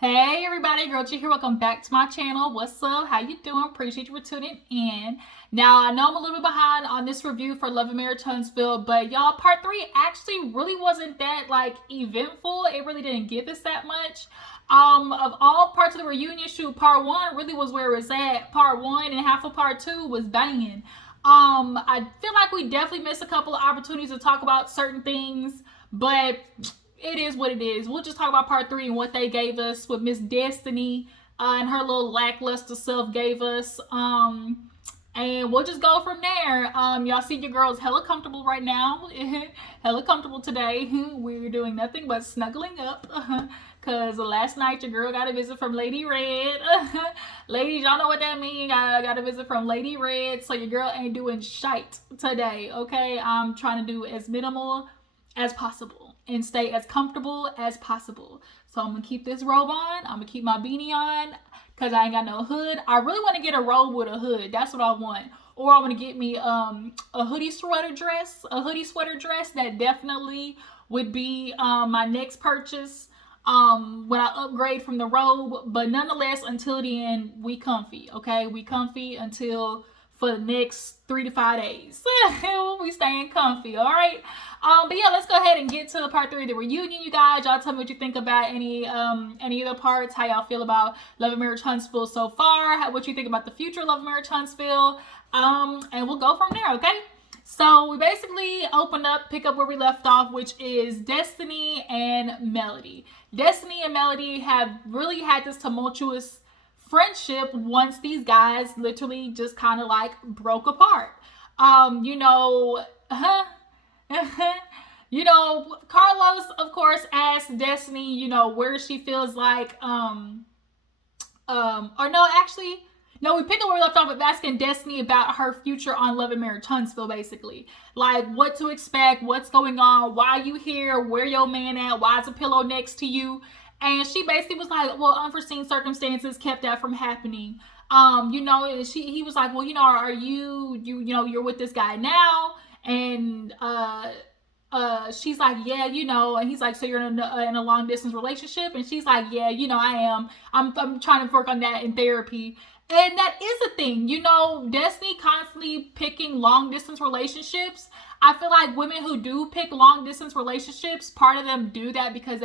Hey everybody, Girl G here. Welcome back to my channel. What's up? How you doing? Appreciate you for tuning in. Now, I know I'm a little bit behind on this review for Love and Marriage Huntsville, but y'all, part 3 actually really wasn't that eventful. It really didn't give us that much. Of all parts of the reunion shoot, part 1 really was where it was at. Part 1 and half of part 2 was banging. I feel like we definitely missed a couple of opportunities to talk about certain things, but it is what it is. We'll just talk about part 3 and what they gave us, what Miss Destiny and her little lackluster self gave us. And we'll just go from there. Y'all see your girl's hella comfortable right now. Hella comfortable today. We're doing nothing but snuggling up. Because last night your girl got a visit from Lady Red. Ladies, y'all know what that means. I got a visit from Lady Red. So your girl ain't doing shite today, okay? I'm trying to do as minimal as possible and stay as comfortable as possible. So I'm gonna keep this robe on. I'm gonna keep my beanie on because I ain't got no hood. I really want to get a robe with a hood. That's what I want. Or I want to get me a hoodie sweater dress. That definitely would be my next purchase when I upgrade from the robe. But nonetheless, until then, we comfy. Okay, we comfy until for the next 3 to 5 days. We staying comfy, all right? But yeah, let's go ahead and get to the part 3 of the reunion, you guys. Y'all tell me what you think about any of the parts, how y'all feel about Love and Marriage Huntsville so far, what you think about the future of Love and Marriage Huntsville, and we'll go from there, okay? So we basically pick up where we left off, which is Destiny and Melody. Destiny and Melody have really had this tumultuous friendship once these guys literally just kind of broke apart. Carlos, of course, asked Destiny, where she feels like, we pick up where we left off with asking Destiny about her future on Love and Marriage Huntsville, basically. Like, what to expect, what's going on, why you here, where your man at, why's a pillow next to you? And she basically was like, well, unforeseen circumstances kept that from happening. He was like, well, are you're with this guy now? And she's like, yeah, and he's like, so you're in a long distance relationship? And she's like, yeah, I am. I'm trying to work on that in therapy. And that is a thing, Destiny constantly picking long distance relationships. I feel like women who do pick long distance relationships, part of them do that because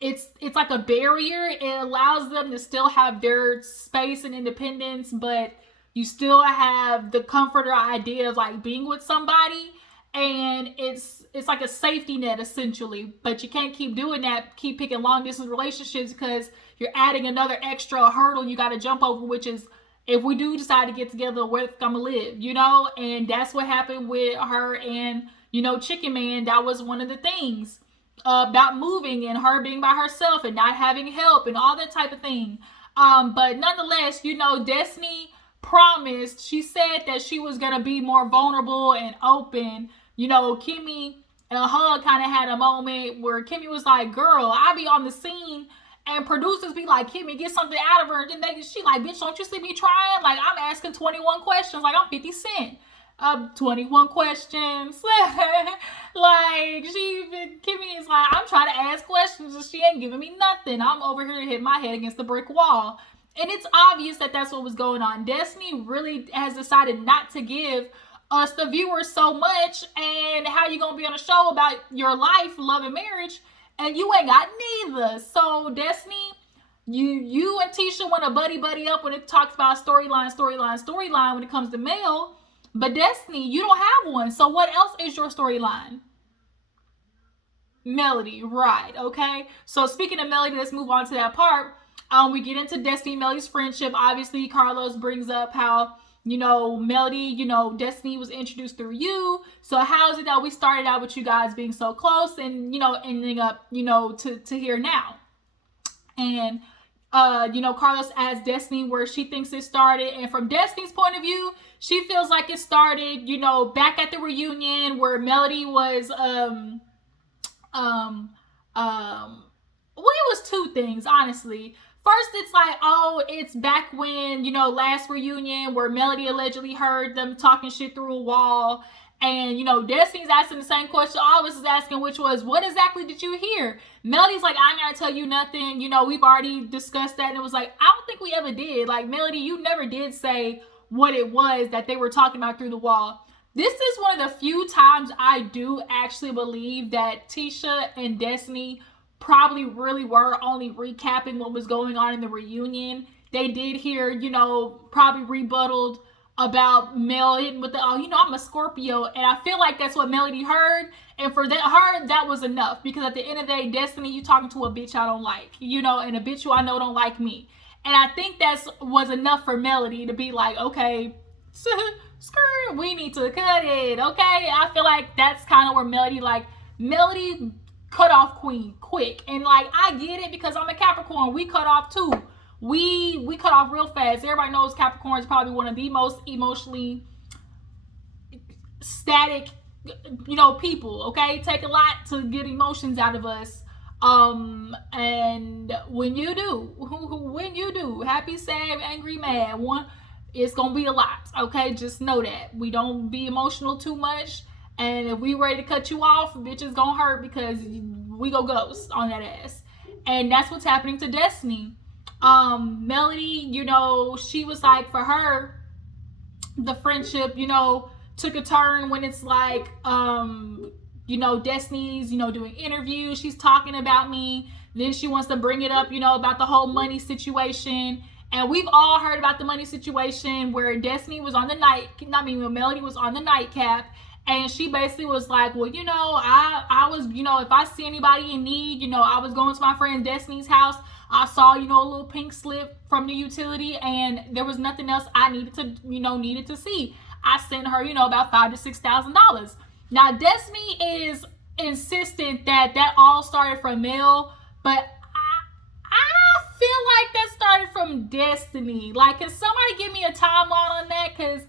it's like a barrier. It allows them to still have their space and independence, but you still have the comfort or idea of being with somebody. And it's like a safety net essentially, but you can't keep doing that, keep picking long distance relationships, because you're adding another extra hurdle you got to jump over, which is if we do decide to get together, where I'm gonna live, and that's what happened with her and Chicken Man. That was one of the things about moving and her being by herself and not having help and all that type of thing. But nonetheless, Destiny promised, she said that she was gonna be more vulnerable and open. Kimmi and Hug kind of had a moment where Kimmi was like, girl, I be on the scene and producers be like, Kimmi, get something out of her. And then she like, bitch, don't you see me trying? Like, I'm asking 21 questions. Like, I'm 50 Cent. 21 questions. Kimmi is like, I'm trying to ask questions and she ain't giving me nothing. I'm over here hitting my head against the brick wall. And it's obvious that that's what was going on. Destiny really has decided not to give us, the viewers, so much. And how you gonna be on a show about your life, love, and marriage, and you ain't got neither? So Destiny, you and Tisha want to buddy up when it talks about storyline when it comes to male. But Destiny, you don't have one. So what else is your storyline? Melody, right? Okay. So speaking of Melody, let's move on to that part. We get into Destiny and Melody's friendship. Obviously, Carlos brings up how, Melody, Destiny was introduced through you. So how is it that we started out with you guys being so close and, ending up, to here now? And, Carlos asks Destiny where she thinks it started. And from Destiny's point of view, she feels like it started, back at the reunion where Melody was, it was two things, honestly. First, it's like, oh, it's back when, last reunion where Melody allegedly heard them talking shit through a wall. And, you know, Destiny's asking the same question Always is asking, which was, what exactly did you hear? Melody's like, I ain't gotta tell you nothing. You know, we've already discussed that. And it was like, I don't think we ever did. Like, Melody, you never did say what it was that they were talking about through the wall. This is one of the few times I do actually believe that Tisha and Destiny probably really were only recapping what was going on in the reunion. They did hear, you know, probably rebutted about Mel hitting with the, oh, you know, I'm a Scorpio. And I feel like that's what Melody heard. And for that was enough. Because at the end of the day, Destiny, you talking to a bitch I don't like. You know, and a bitch who I know don't like me. And I think that was enough for Melody to be like, okay, we need to cut it, okay? I feel like that's kind of where Melody cut off Queen quick. And like, I get it because I'm a Capricorn. We cut off too. We cut off real fast. Everybody knows Capricorn is probably one of the most emotionally static, you know, people, okay? Take a lot to get emotions out of us. And when you do, happy, sad, angry, mad, it's gonna be a lot, okay? Just know that. We don't be emotional too much. And if we ready to cut you off, bitch, it's gonna hurt because we go ghost on that ass. And that's what's happening to Destiny. Melody, you know, she was like, for her, the friendship, you know, took a turn when it's like, you know, Destiny's, you know, doing interviews. She's talking about me. Then she wants to bring it up, you know, about the whole money situation. And we've all heard about the money situation where Melody was on the nightcap. And she basically was like, well, you know, I was, you know, if I see anybody in need, you know, I was going to my friend Destiny's house. I saw, you know, a little pink slip from the utility and there was nothing else I needed to see. I sent her, you know, about $5,000 to $6,000. Now, Destiny is insistent that all started from Mel, but I feel like that started from Destiny. Like, can somebody give me a timeline on that? Because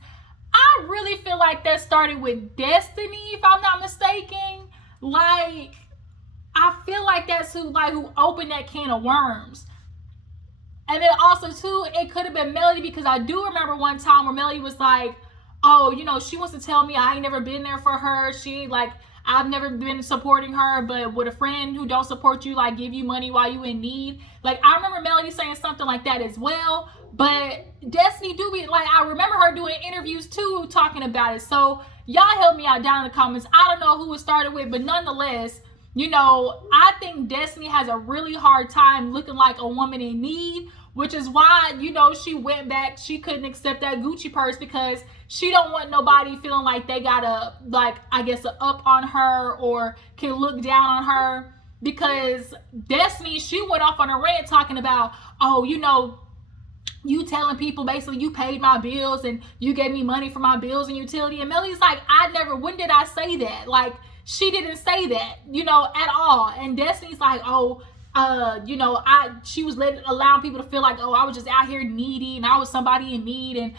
I really feel like that started with Destiny, if I'm not mistaken. Like, I feel like that's who opened that can of worms. And then also, too, it could have been Melody, because I do remember one time where Melody was like, oh, you know, she wants to tell me I ain't never been there for her. I've never been supporting her, but would a friend who don't support you, like, give you money while you in need? Like, I remember Melody saying something like that as well. But Destiny do be, like, I remember her doing interviews, too, talking about it. So, y'all help me out down in the comments. I don't know who it started with, but nonetheless, you know, I think Destiny has a really hard time looking like a woman in need, which is why, you know, she went back. She couldn't accept that Gucci purse because she don't want nobody feeling like they got a up on her or can look down on her. Because Destiny, she went off on a rant talking about, oh, you know, you telling people basically you paid my bills and you gave me money for my bills and utility. And Melody's like, when did I say that? Like, she didn't say that, you know, at all. And Destiny's like, oh, you know, she was allowing people to feel like, oh, I was just out here needy and I was somebody in need, and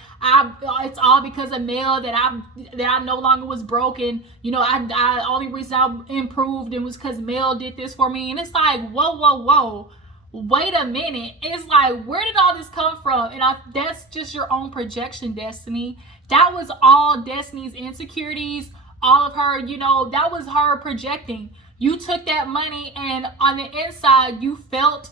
it's all because of Mel that I no longer was broken. You know, I only reason I improved and was because Mel did this for me. And it's like, whoa, wait a minute. It's like, where did all this come from? And that's just your own projection, Destiny. That was all Destiny's insecurities, all of her, you know, that was her projecting. You took that money and on the inside, you felt,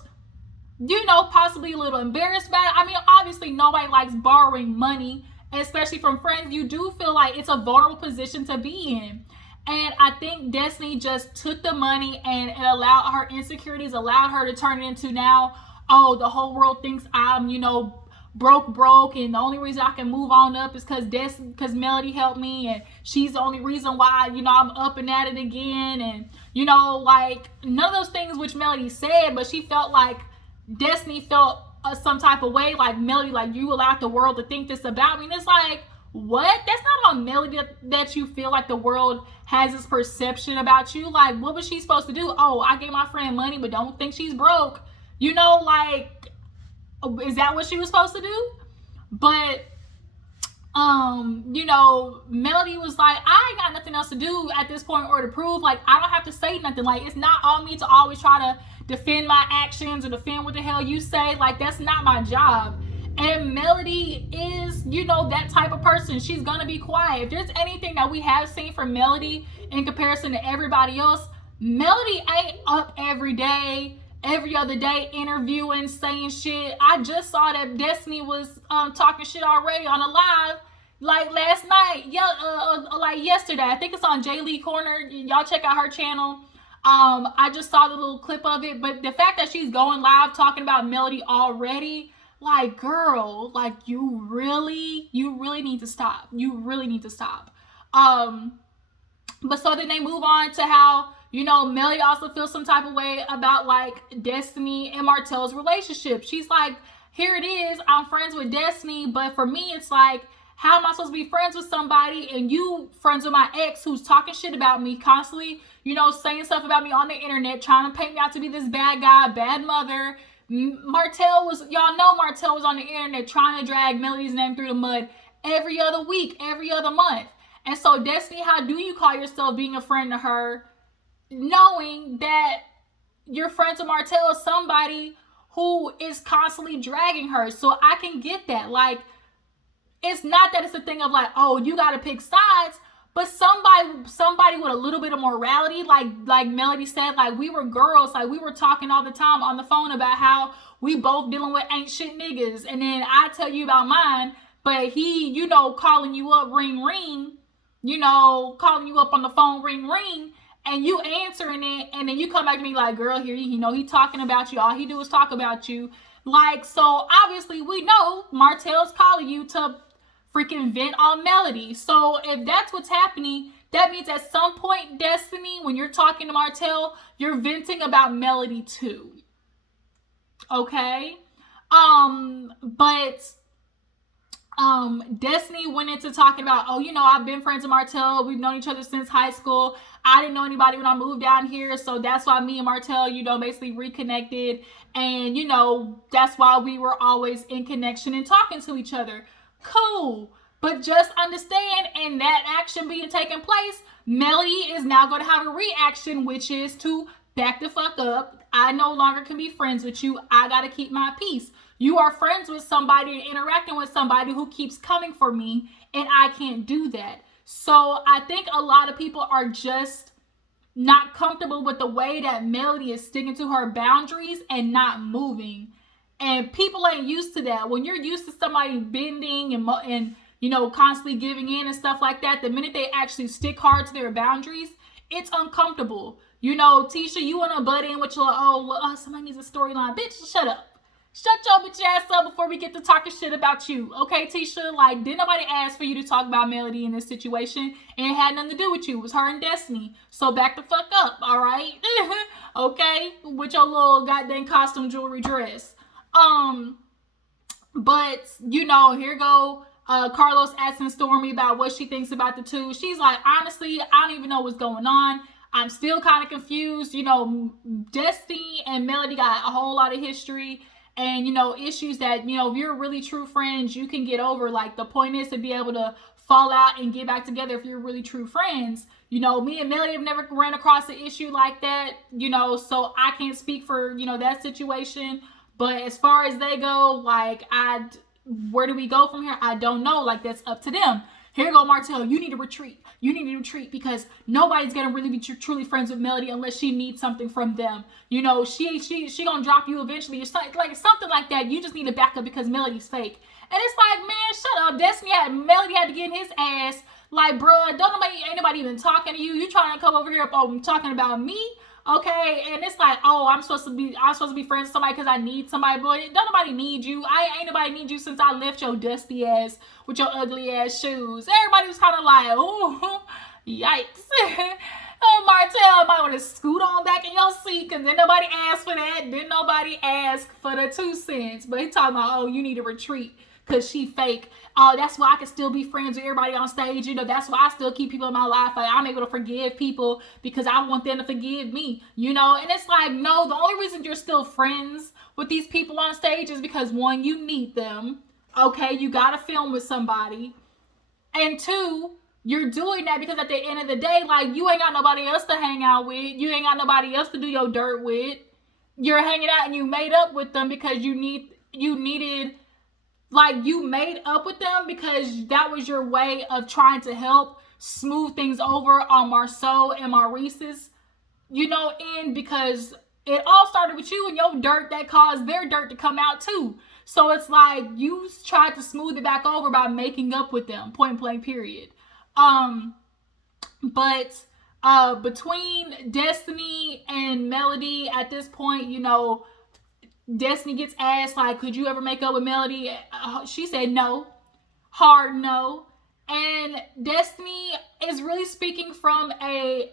you know, possibly a little embarrassed about it. I mean, obviously nobody likes borrowing money, especially from friends. You do feel like it's a vulnerable position to be in. And I think Destiny just took the money and it allowed her insecurities, allowed her to turn it into now, oh, the whole world thinks I'm, you know, broke, and the only reason I can move on up is because Melody helped me, and she's the only reason why, you know, I'm up and at it again. And, you know, like, none of those things which Melody said, but she felt like Destiny felt some type of way, like, Melody, like, you allowed the world to think this about me. And it's like, what? That's not on Melody that you feel like the world has this perception about you. Like, what was she supposed to do? Oh, I gave my friend money, but don't think she's broke. You know, like, is that what she was supposed to do? But, you know, Melody was like, I ain't got nothing else to do at this point or to prove. Like, I don't have to say nothing. Like, it's not on me to always try to defend my actions or defend what the hell you say. Like, that's not my job. And Melody is, you know, that type of person. She's gonna be quiet. If there's anything that we have seen from Melody in comparison to everybody else, Melody ain't up every day, every other day, interviewing, saying shit. I just saw that Destiny was talking shit already on a live, like last night, like yesterday. I think it's on J Lee Corner. Y'all check out her channel. I just saw the little clip of it, but the fact that she's going live talking about Melody already, like, girl, like, you really need to stop. You really need to stop. But so then they move on to how, you know, Melody also feels some type of way about, like, Destiny and Martell's relationship. She's like, here it is, I'm friends with Destiny, but for me, it's like, how am I supposed to be friends with somebody and you friends with my ex who's talking shit about me constantly, you know, saying stuff about me on the internet, trying to paint me out to be this bad guy, bad mother. Martell was, y'all know Martell was on the internet trying to drag Melody's name through the mud every other week, every other month. And so, Destiny, how do you call yourself being a friend to her, knowing that you're friends with Martell, somebody who is constantly dragging her? So I can get that. Like, it's not that it's a thing of like, oh, you got to pick sides, but somebody with a little bit of morality, like Melody said, like, we were girls, like, we were talking all the time on the phone about how we both dealing with ain't shit niggas, and then I tell you about mine, but he, you know, calling you up, ring ring, you know, calling you up on the phone, ring ring, and you answering it, and then you come back to me like, girl, here, you know, he talking about you, all he do is talk about you. Like, so obviously we know Martell's calling you to freaking vent on Melody. So if that's what's happening, that means at some point, Destiny, when you're talking to Martell, you're venting about Melody too. Okay? But Destiny went into talking about, oh, you know, I've been friends with Martell. We've known each other since high school. I didn't know anybody when I moved down here, so that's why me and Martell, you know, basically reconnected. And, you know, that's why we were always in connection and talking to each other. Cool. But just understand, in that action being taken place, Melody is now going to have a reaction, which is to back the fuck up. I no longer can be friends with you. I got to keep my peace. You are friends with somebody and interacting with somebody who keeps coming for me, and I can't do that. So I think a lot of people are just not comfortable with the way that Melody is sticking to her boundaries and not moving. And people ain't used to that. When you're used to somebody bending and you know, constantly giving in and stuff like that, the minute they actually stick hard to their boundaries, it's uncomfortable. You know, Tisha, you want to butt in with your, somebody needs a storyline. Bitch, shut up. Shut your bitch ass up before we get to talking shit about you. Okay, Tisha? Like, didn't nobody ask for you to talk about Melody in this situation, and it had nothing to do with you. It was her and Destiny. So back the fuck up, all right? Okay? With your little goddamn costume jewelry dress. But, you know, here go Carlos asking Stormy about what she thinks about the two. She's like, honestly, I don't even know what's going on. I'm still kind of confused. You know, Destiny and Melody got a whole lot of history and, you know, issues that, you know, if you're really true friends, you can get over. Like, the point is to be able to fall out and get back together if you're really true friends. You know, me and Melody have never ran across an issue like that, you know, so I can't speak for, you know, that situation. But as far as they go, like, where do we go from here? I don't know. Like, that's up to them. Here go Martell. You need to retreat. You need to retreat because nobody's gonna really be truly friends with Melody unless she needs something from them. You know, she gonna drop you eventually. It's like something like that. You just need to back up because Melody's fake. And it's like, man, shut up. Melody had to get in his ass. Like, bruh, ain't nobody even talking to you. You trying to come over here talking about me? Okay, and it's like, oh, I'm supposed to be friends with somebody because I need somebody. Boy, don't nobody need you. Ain't nobody need you since I left your dusty ass with your ugly ass shoes. Everybody was kind of like, oh, yikes. Oh, Martell might want to scoot on back in your seat because then nobody asked for that. Then nobody asked for the 2 cents. But he talking about, oh, you need to retreat because she fake. Oh, that's why I can still be friends with everybody on stage. You know, that's why I still keep people in my life. Like, I'm able to forgive people because I want them to forgive me, you know? And it's like, no, the only reason you're still friends with these people on stage is because, 1, you need them. Okay, you got to film with somebody. And 2, you're doing that because at the end of the day, like, you ain't got nobody else to hang out with. You ain't got nobody else to do your dirt with. You're hanging out and you made up with them because you needed like you made up with them because that was your way of trying to help smooth things over on Marceau and Maurice's, end, because it all started with you and your dirt that caused their dirt to come out too. So it's like you tried to smooth it back over by making up with them, point blank period. But between Destiny and Melody at this point, Destiny gets asked, like, could you ever make up with Melody? She said no. Hard no. And Destiny is really speaking from a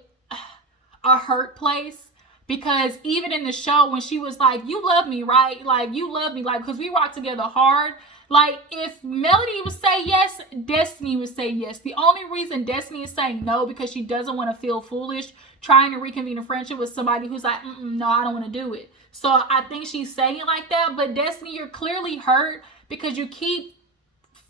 hurt place, because even in the show when she was like, you love me, right? Like, you love me, like, because we rock together hard. Like, if Melody would say yes, Destiny would say yes. The only reason Destiny is saying no because she doesn't want to feel foolish trying to reconvene a friendship with somebody who's like, no, I don't want to do it. So I think she's saying it like that. But Destiny, you're clearly hurt because you keep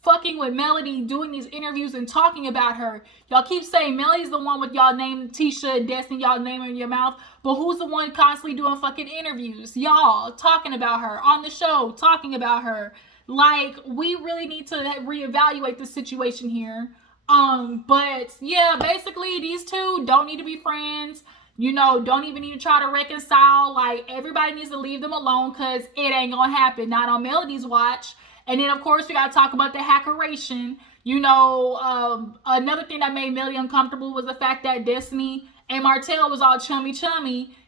fucking with Melody, doing these interviews and talking about her. Y'all keep saying Melody's the one with y'all name Tisha and Destiny, y'all name her in your mouth, but who's the one constantly doing fucking interviews? Y'all talking about her on the show, talking about her. Like, we really need to reevaluate the situation here. But yeah, basically these two don't need to be friends. Don't even need to try to reconcile. Like, everybody needs to leave them alone because it ain't gonna happen. Not on Melody's watch. And then, of course, we got to talk about the hackeration. Another thing that made Melody uncomfortable was the fact that Destiny and Martell was all chummy.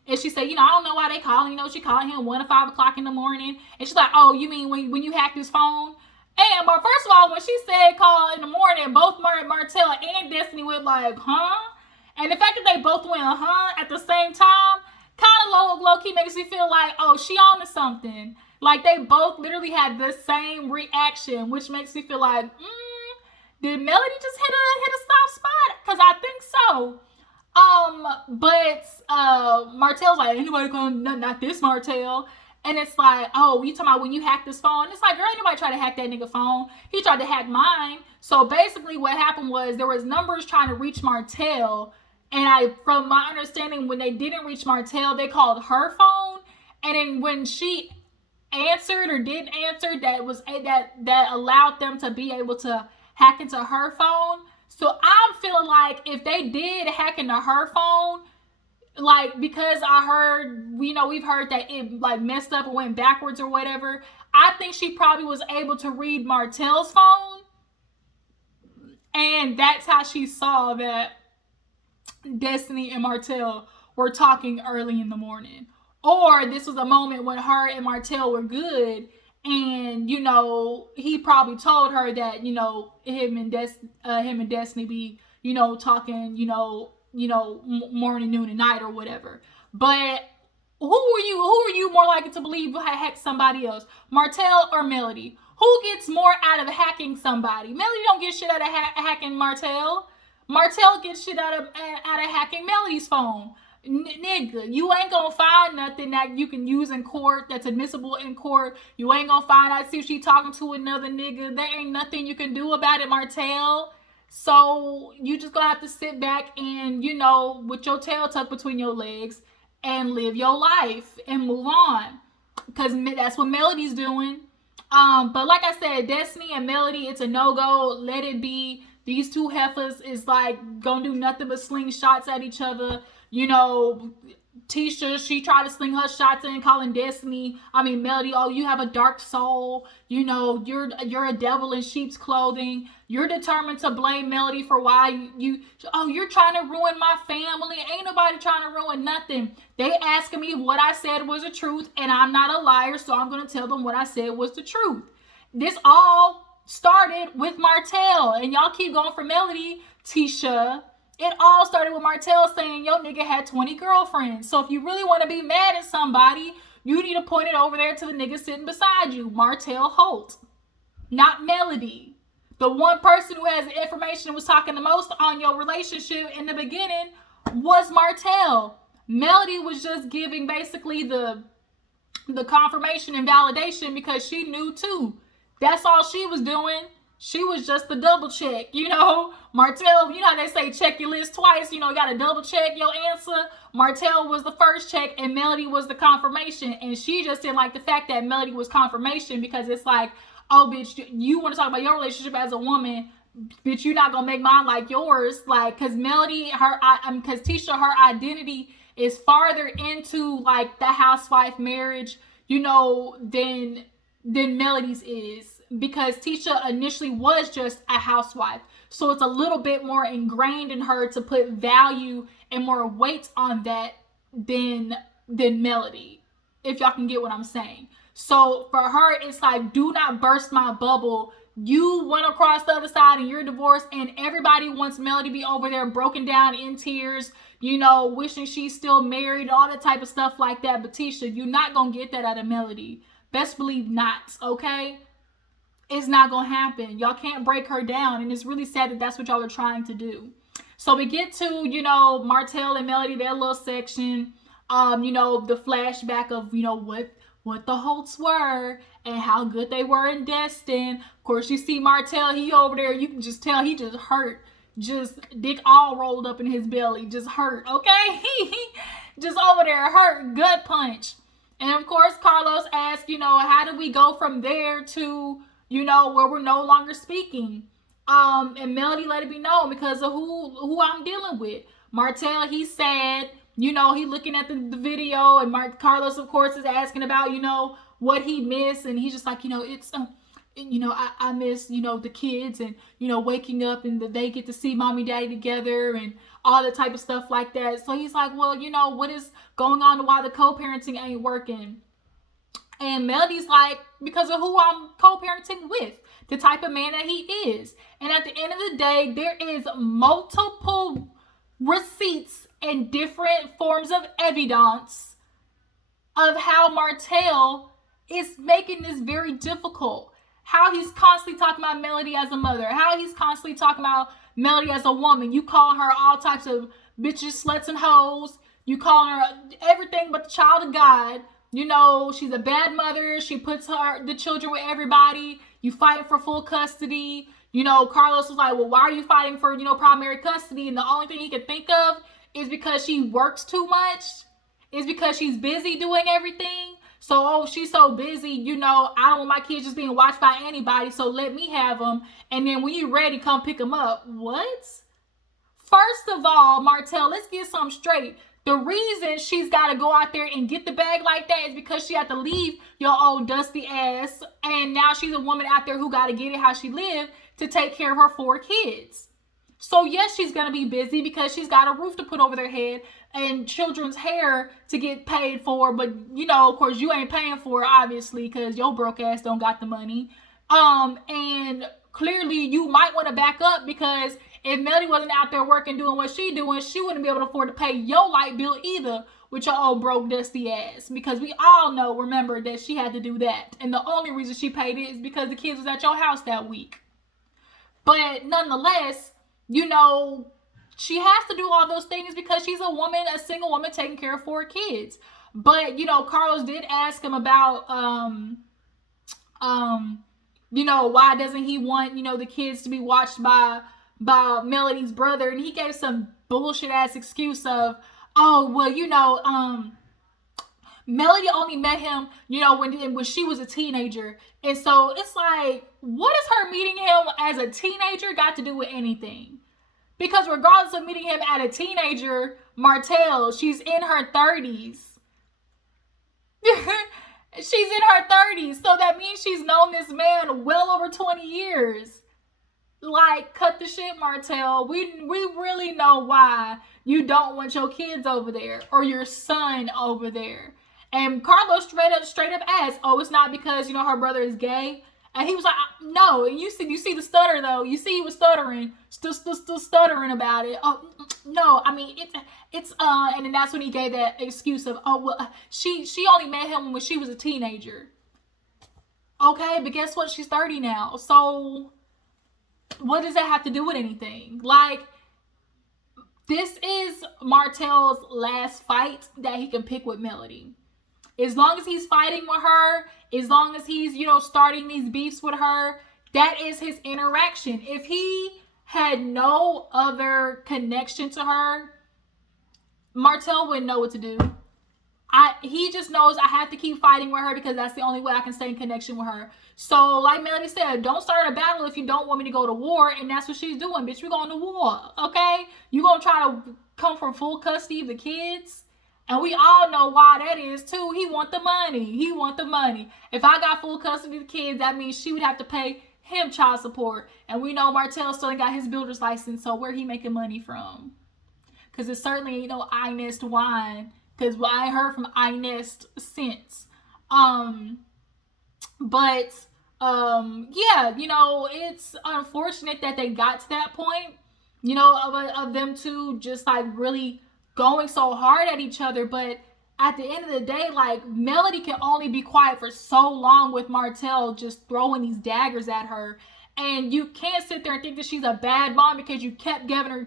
And she said, I don't know why they calling. She calling him 1 to 5 o'clock in the morning. And she's like, oh, you mean when you hacked his phone? But first of all, when she said call in the morning, both Martell and Destiny went like, huh? And the fact that they both went, at the same time, kind of low-key makes me feel like, oh, she on to something. Like, they both literally had the same reaction, which makes me feel like, did Melody just hit a soft spot? Because I think so. But Martell's like, anybody going, not this Martell. And it's like, oh, you talking about when you hacked his phone? It's like, girl, ain't nobody try to hack that nigga phone. He tried to hack mine. So basically what happened was there was numbers trying to reach Martell. And from my understanding, when they didn't reach Martell, they called her phone. And then when she answered or didn't answer, that allowed them to be able to hack into her phone. So I'm feeling like if they did hack into her phone, like, because I heard, we've heard that it like messed up and went backwards or whatever, I think she probably was able to read Martell's phone, and that's how she saw that Destiny and Martell were talking early in the morning. Or this was a moment when her and Martell were good, and he probably told her that him and Destiny be talking morning, noon, and night or whatever. But who are you more likely to believe hacked somebody else, Martell or Melody? Who gets more out of hacking somebody? Melody don't get shit out of hacking Martell. Martell gets shit out of hacking Melody's phone. Nigga, you ain't gonna find nothing that you can use in court that's admissible in court. You ain't gonna find out, see if she talking to another nigga. There ain't nothing you can do about it, Martell. So you just gonna have to sit back and, with your tail tucked between your legs and live your life and move on. Because that's what Melody's doing. But like I said, Destiny and Melody, it's a no-go. Let it be. These two heifers is like gonna do nothing but sling shots at each other. Tisha, she tried to sling her shots in, calling Melody, oh, you have a dark soul. You're a devil in sheep's clothing. You're determined to blame Melody for why you're trying to ruin my family. Ain't nobody trying to ruin nothing. They asking me if what I said was the truth, and I'm not a liar, so I'm going to tell them what I said was the truth. This all started with Martell, and y'all keep going for Melody, Tisha. It all started with Martell saying your nigga had 20 girlfriends. So if you really want to be mad at somebody, you need to point it over there to the nigga sitting beside you, Martell Holt, not Melody. The one person who has the information and was talking the most on your relationship in the beginning was Martell. Melody was just giving basically the confirmation and validation because she knew too. That's all she was doing. She was just the double check, Martell, how they say check your list twice, you got to double check your answer. Martell was the first check and Melody was the confirmation. And she just didn't like the fact that Melody was confirmation because it's like, oh, bitch, you want to talk about your relationship as a woman, bitch, you're not gonna make mine like yours. Like, cause Melody, cause Tisha, her identity is farther into like the housewife marriage, you know, than Melody's is, because Tisha initially was just a housewife. So it's a little bit more ingrained in her to put value and more weight on that than Melody, if y'all can get what I'm saying. So for her, it's like, do not burst my bubble. You went across the other side and you're divorced, and everybody wants Melody to be over there broken down in tears, you know, wishing she's still married, all that type of stuff like that. But Tisha, you're not gonna get that out of Melody. Best believe not, okay? It's not gonna happen. Y'all can't break her down, and it's really sad that that's what y'all are trying to do. So we get to, you know, Martell and Melody, their little section, you know, the flashback of, you know, what the Holtz were and how good they were in Destin. Of course, you see Martell, he over there, you can just tell he just hurt. Just dick all rolled up in his belly, just hurt, okay? Just over there, hurt, gut punch. And of course, Carlos asked, you know, how do we go from there to, you know, where we're no longer speaking? And Melody let it be known because of who I'm dealing with. Martell, he's sad. You know, he looking at the video, and Carlos, of course, is asking about, you know, what he missed. And he's just like, you know, it's, you know, I miss, you know, the kids and, you know, waking up and they get to see mommy, daddy together and all the type of stuff like that. So he's like, well, you know, what is going on while the co-parenting ain't working? And Melody's like, because of who I'm co-parenting with, the type of man that he is. And at the end of the day, there is multiple receipts and different forms of evidence of how Martell is making this very difficult. How he's constantly talking about Melody as a mother. How he's constantly talking about Melody as a woman. You call her all types of bitches, sluts, and hoes. You call her everything but the child of God. You know, she's a bad mother. She puts the children with everybody. You fight for full custody. You know, Carlos was like, well, why are you fighting for, you know, primary custody? And the only thing he could think of is because she works too much. Is because she's busy doing everything. So, oh, she's so busy, you know, I don't want my kids just being watched by anybody, so let me have them. And then when you're ready, come pick them up. What? First of all, Martell, let's get something straight. The reason she's got to go out there and get the bag like that is because she had to leave your old dusty ass. And now she's a woman out there who got to get it how she lived to take care of her 4 kids. So yes, she's going to be busy because she's got a roof to put over their head and children's hair to get paid for. But, you know, of course, you ain't paying for it, obviously, because your broke ass don't got the money. And clearly you might want to back up, because if Melody wasn't out there working, doing what she doing, she wouldn't be able to afford to pay your light bill either with your old broke dusty ass. Because we all know, remember, that she had to do that. And the only reason she paid it is because the kids was at your house that week. But nonetheless, you know, she has to do all those things because she's a woman, a single woman taking care of 4 kids. But, you know, Carlos did ask him about, you know, why doesn't he want, you know, the kids to be watched by Melody's brother? And he gave some bullshit ass excuse of, oh, well, you know, Melody only met him, you know, when she was a teenager. And so it's like, what is her meeting him as a teenager got to do with anything? Because regardless of meeting him at a teenager, Martell, she's in her 30s. She's in her 30s. So that means she's known this man well over 20 years. Like, cut the shit, Martell. We really know why you don't want your kids over there or your son over there. And Carlos straight up asked, oh, it's not because, you know, her brother is gay? And he was like, no. And you see the stutter, though. You see he was stuttering, still stuttering about it. Oh, no, I mean, it's and then that's when he gave that excuse of, oh, well, she only met him when she was a teenager. Okay, but guess what? She's 30 now. So what does that have to do with anything? Like, this is Martell's last fight that he can pick with Melody. As long as he's fighting with her, as long as he's, you know, starting these beefs with her, that is his interaction. If he had no other connection to her, Martell wouldn't know what to do. he just knows I have to keep fighting with her because that's the only way I can stay in connection with her. So like Melody said, don't start a battle if you don't want me to go to war, and that's what she's doing. Bitch, we're going to war, okay? You gonna try to come for full custody of the kids? And we all know why that is too. He want the money. He want the money. If I got full custody of the kids, that means she would have to pay him child support. And we know Martell still ain't got his builder's license, so where he making money from? Because it certainly ain't no I-Nest wine. Because I ain't heard from I-Nest since. Yeah, you know, it's unfortunate that they got to that point, you know, of them two just like really going so hard at each other. But at the end of the day, like, Melody can only be quiet for so long with Martell just throwing these daggers at her. And you can't sit there and think that she's a bad mom because you kept giving her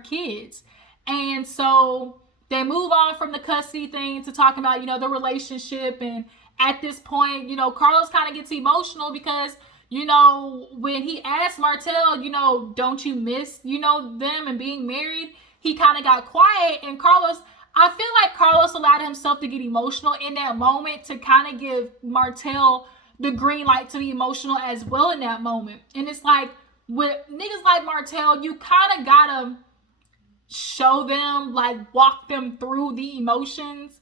kids. And so they move on from the custody thing to talking about, you know, the relationship. And at this point, you know, Carlos kind of gets emotional because, you know, when he asked Martell, you know, don't you miss, you know, them and being married? He kind of got quiet, and I feel like Carlos allowed himself to get emotional in that moment to kind of give Martell the green light to be emotional as well in that moment. And it's like, with niggas like Martell, you kind of gotta show them, like, walk them through the emotions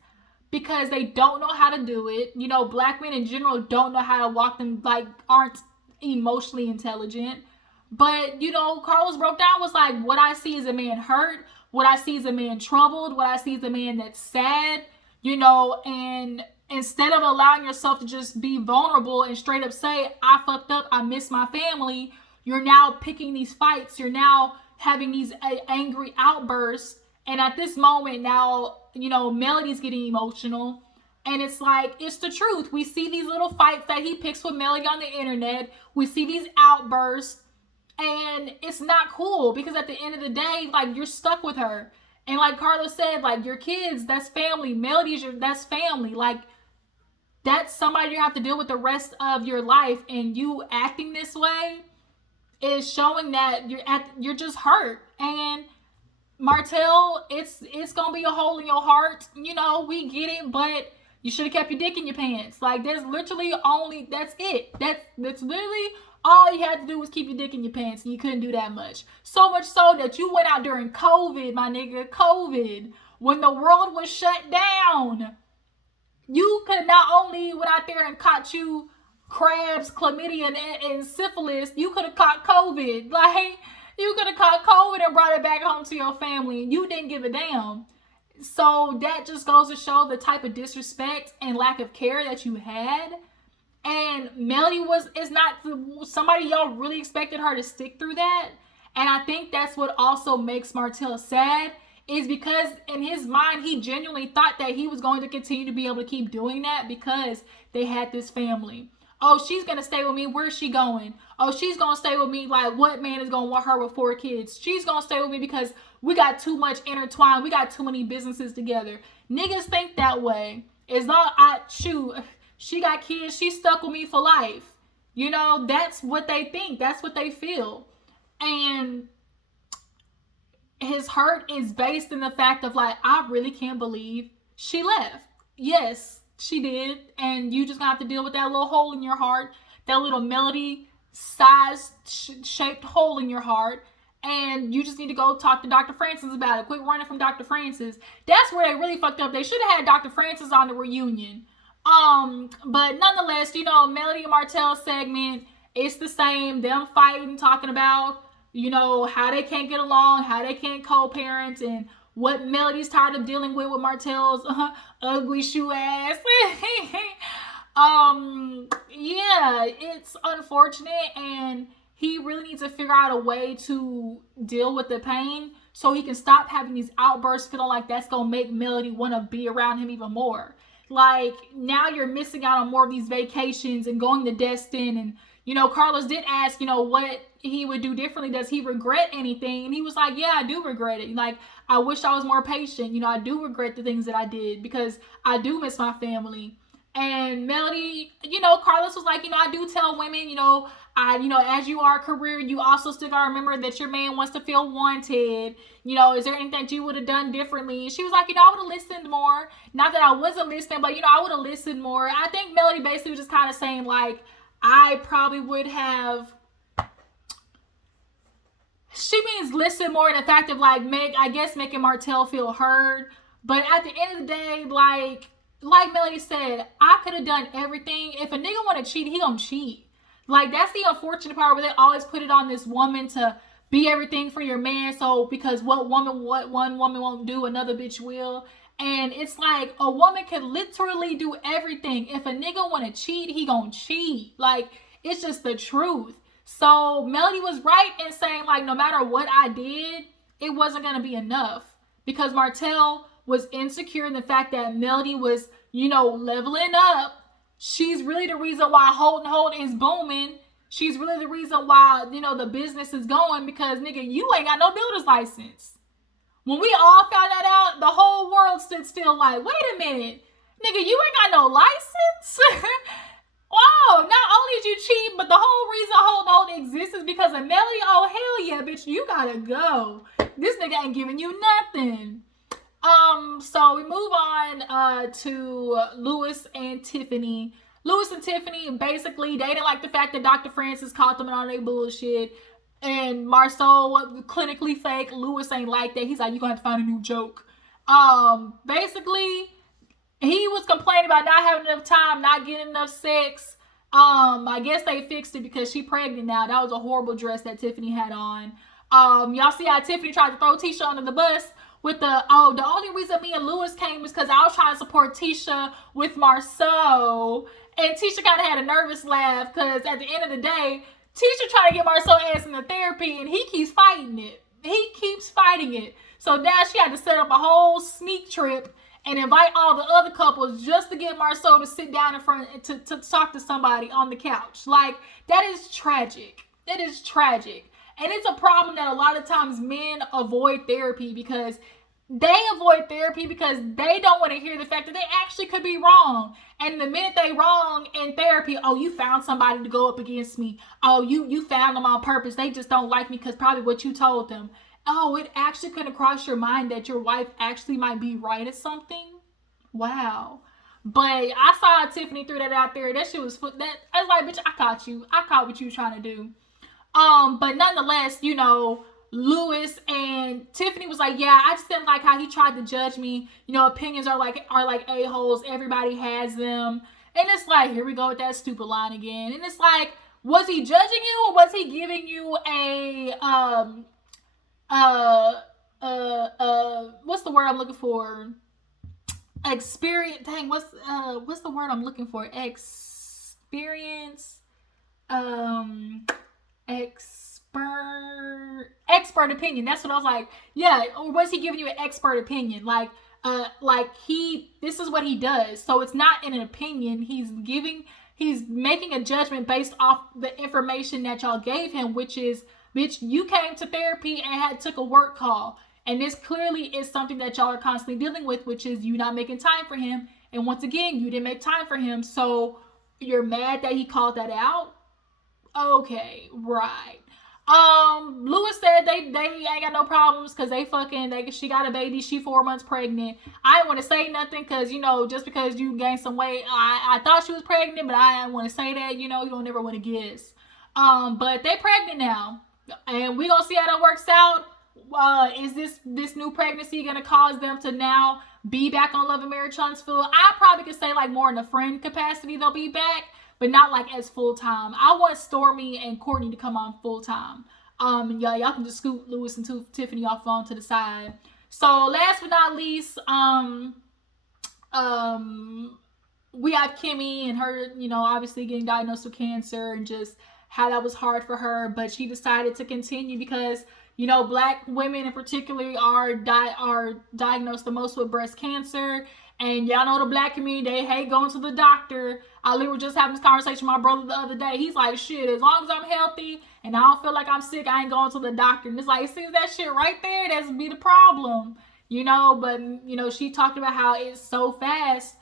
because they don't know how to do it. You know, black men in general don't know how to walk them, like, aren't emotionally intelligent. But, you know, Carlos broke down, was like, what I see is a man hurt. What I see is a man troubled. What I see is a man that's sad, you know, and instead of allowing yourself to just be vulnerable and straight up say, I fucked up, I miss my family, you're now picking these fights. You're now having these angry outbursts. And at this moment now, you know, Melody's getting emotional. And it's like, it's the truth. We see these little fights that he picks with Melody on the internet. We see these outbursts. And it's not cool because at the end of the day, like, you're stuck with her. And like Carlos said, like, your kids, that's family. Melody's that's family. Like, that's somebody you have to deal with the rest of your life. And you acting this way is showing that you're just hurt. And Martell, it's gonna be a hole in your heart. You know, we get it, but you should have kept your dick in your pants. Like, there's literally that's it. That's literally all you had to do was keep your dick in your pants, and you couldn't do that much. So much so that you went out during COVID, my nigga, COVID, when the world was shut down. You could not only went out there and caught you crabs, chlamydia, and syphilis, you could have caught COVID. Like, you could have caught COVID and brought it back home to your family, and you didn't give a damn. So that just goes to show the type of disrespect and lack of care that you had. And Melody is not somebody y'all really expected her to stick through that. And I think that's what also makes Martell sad, is because in his mind, he genuinely thought that he was going to continue to be able to keep doing that because they had this family. Oh, she's going to stay with me. Where's she going? Oh, she's going to stay with me. Like, what man is going to want her with 4 kids? She's going to stay with me because we got too much intertwined. We got too many businesses together. Niggas think that way. As long she got kids, she's stuck with me for life. You know, that's what they think. That's what they feel. And his hurt is based in the fact of, like, I really can't believe she left. Yes, she did. And you just gonna have to deal with that little hole in your heart, that little Melody size shaped hole in your heart. And you just need to go talk to Dr. Francis about it. Quit running from Dr. Francis. That's where they really fucked up. They should have had Dr. Francis on the reunion. But nonetheless, you know, Melody and Martell segment, it's the same. Them fighting, talking about, you know, how they can't get along, how they can't co-parent, and what Melody's tired of dealing with Martell's ugly shoe ass. Yeah, it's unfortunate, and he really needs to figure out a way to deal with the pain so he can stop having these outbursts, feeling like that's gonna make Melody want to be around him even more. Like, now you're missing out on more of these vacations and going to Destin. And, you know, Carlos did ask, you know, what he would do differently. Does he regret anything? And he was like, yeah, I do regret it. Like, I wish I was more patient. You know, I do regret the things that I did because I do miss my family. And Melody, Carlos was like, I do tell women, as you are a career, you also still gotta remember that your man wants to feel wanted. Is there anything that you would have done differently? She was like, I would have listened more. Not that I wasn't listening, but I would have listened more. I think Melody basically was just kind of saying like, I probably would have. She means listen more in the fact of like making Martell feel heard. But at the end of the day, like Melody said, I could have done everything. If a nigga want to cheat, he gonna cheat. Like, that's the unfortunate part where they always put it on this woman to be everything for your man. So because what one woman won't do, another bitch will. And it's like, a woman can literally do everything. If a nigga want to cheat, he gonna cheat. Like, it's just the truth. So Melody was right in saying like, no matter what I did, it wasn't gonna be enough, because Martell was insecure in the fact that Melody was, leveling up. She's really the reason why Hold is booming. She's really the reason why, the business is going, because, nigga, you ain't got no builder's license. When we all found that out, the whole world stood still like, wait a minute. Nigga, you ain't got no license? Wow, not only did you cheat, but the whole reason Hold exists is because of Melody. Oh, hell yeah, bitch, you gotta go. This nigga ain't giving you nothing. So we move on to Lewis and Tiffany. Lewis and Tiffany, basically, they didn't like the fact that Dr. Francis caught them on their bullshit. And Marceau, clinically fake. Lewis ain't like that. He's like, you gonna have to find a new joke. Basically, he was complaining about not having enough time, not getting enough sex. I guess they fixed it because she's pregnant now. That was a horrible dress that Tiffany had on. Y'all see how Tiffany tried to throw Tisha under the bus with the only reason me and Lewis came was because I was trying to support Tisha with Marceau. And Tisha kind of had a nervous laugh because at the end of the day, Tisha tried to get Marceau ass into therapy and he keeps fighting it. So now she had to set up a whole sneak trip and invite all the other couples just to get Marceau to sit down in front to talk to somebody on the couch. Like, that is tragic. It is tragic. And it's a problem that a lot of times men avoid therapy because they don't want to hear the fact that they actually could be wrong. And the minute they wrong in therapy, oh, you found somebody to go up against me. Oh, you found them on purpose. They just don't like me because probably what you told them. Oh, it actually couldn't cross your mind that your wife actually might be right at something. Wow. But I saw Tiffany threw that out there. That shit was I was like, bitch, I caught you. I caught what you were trying to do. But nonetheless, Lewis and Tiffany was like, yeah, I just didn't like how he tried to judge me. Opinions are like a-holes. Everybody has them. And it's like, here we go with that stupid line again. And it's like, was he judging you or was he giving you a, what's the word I'm looking for? Experience. Dang, what's the word I'm looking for? Experience. Expert opinion. That's what I was like. Yeah, or was he giving you an expert opinion? Like this is what he does. So it's not an opinion. He's making a judgment based off the information that y'all gave him, which is, bitch, you came to therapy and took a work call. And this clearly is something that y'all are constantly dealing with, which is you not making time for him. And once again, you didn't make time for him. So you're mad that he called that out? Okay, right. Lewis said they ain't got no problems because she got a baby. She 4 months pregnant. I didn't want to say nothing because, just because you gained some weight, I thought she was pregnant, but I didn't want to say that, you don't never want to guess. But they pregnant now. And we gonna see how that works out. Is this new pregnancy gonna cause them to now be back on Love and Marriage Huntsville? I probably could say like more in a friend capacity they'll be back, but not like as full time. I want Stormy and Courtney to come on full time. Y'all can just scoot Lewis and Tiffany off on to the side. So last but not least, we have Kimmi and her, obviously getting diagnosed with cancer and just how that was hard for her, but she decided to continue because, Black women in particular are diagnosed the most with breast cancer. And y'all know the Black community, they hate going to the doctor. I literally just having this conversation with my brother the other day. He's like, shit, as long as I'm healthy and I don't feel like I'm sick, I ain't going to the doctor. And it's like, see that shit right there? That's be the problem. But, she talked about how it's so fast.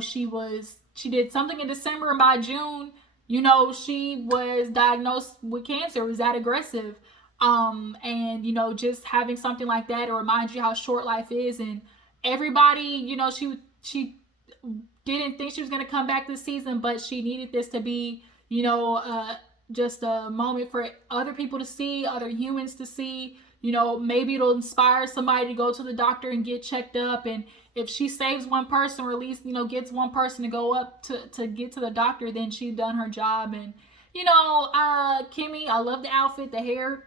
She was she did something in December, and by June, you know, she was diagnosed with cancer. It was that aggressive. And you know, just having something like that, it reminds you how short life is. And everybody, you know, she didn't think she was going to come back this season, but she needed this to be, you know, just a moment for other people to see, other humans to see. You know, maybe it'll inspire somebody to go to the doctor and get checked up. And if she saves one person, or at least, you know, gets one person to go up to get to the doctor, then she's done her job. And, you know, Kimmi, I love the outfit, the hair,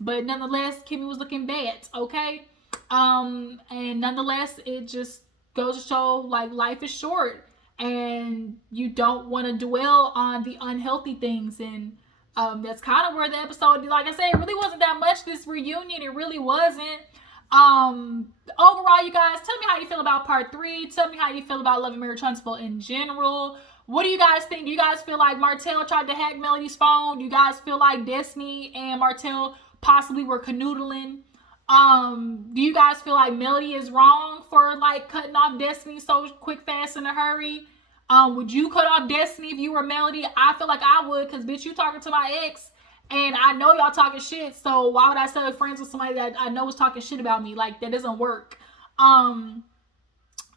but nonetheless, Kimmi was looking bad, okay? And nonetheless, it just goes to show, like, life is short, and you don't want to dwell on the unhealthy things. And that's kind of where the episode, like I said, it really wasn't that much, this reunion. It really wasn't. Overall, you guys, tell me how you feel about part 3. Tell me how you feel about Love and Marriage Huntsville in general. What do you guys think? Do you guys feel like Martell tried to hack Melody's phone? Do you guys feel like Destiny and Martell possibly were canoodling? Do you guys feel like Melody is wrong for, like, cutting off Destiny so quick, fast, in a hurry? Would you cut off Destiny if you were Melody? I feel like I would, because, bitch, you talking to my ex, and I know y'all talking shit, so why would I stay friends with somebody that I know is talking shit about me? Like, that doesn't work. And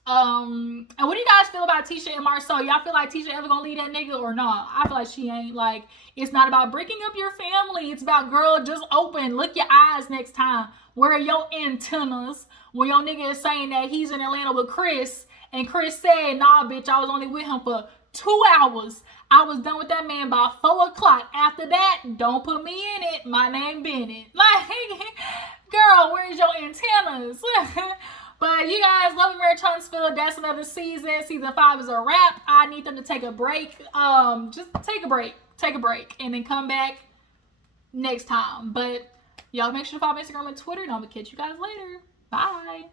what do you guys feel about Tisha and Marcel? Y'all feel like Tisha ever gonna leave that nigga or not? I feel like she ain't. Like, it's not about breaking up your family. It's about, girl, just open. Look your eyes next time. Where are your antennas when your nigga is saying that he's in Atlanta with Chris, and Chris said, nah, bitch, I was only with him for 2 hours. I was done with that man by 4 o'clock. After that, don't put me in it. My name Bennett. Like, girl, where's your antennas? But you guys, Love and Marriage Huntsville, that's another season. Season 5 is a wrap. I need them to take a break. Just take a break. Take a break. And then come back next time. But y'all make sure to follow me on Instagram and Twitter. And I'm going to catch you guys later. Bye.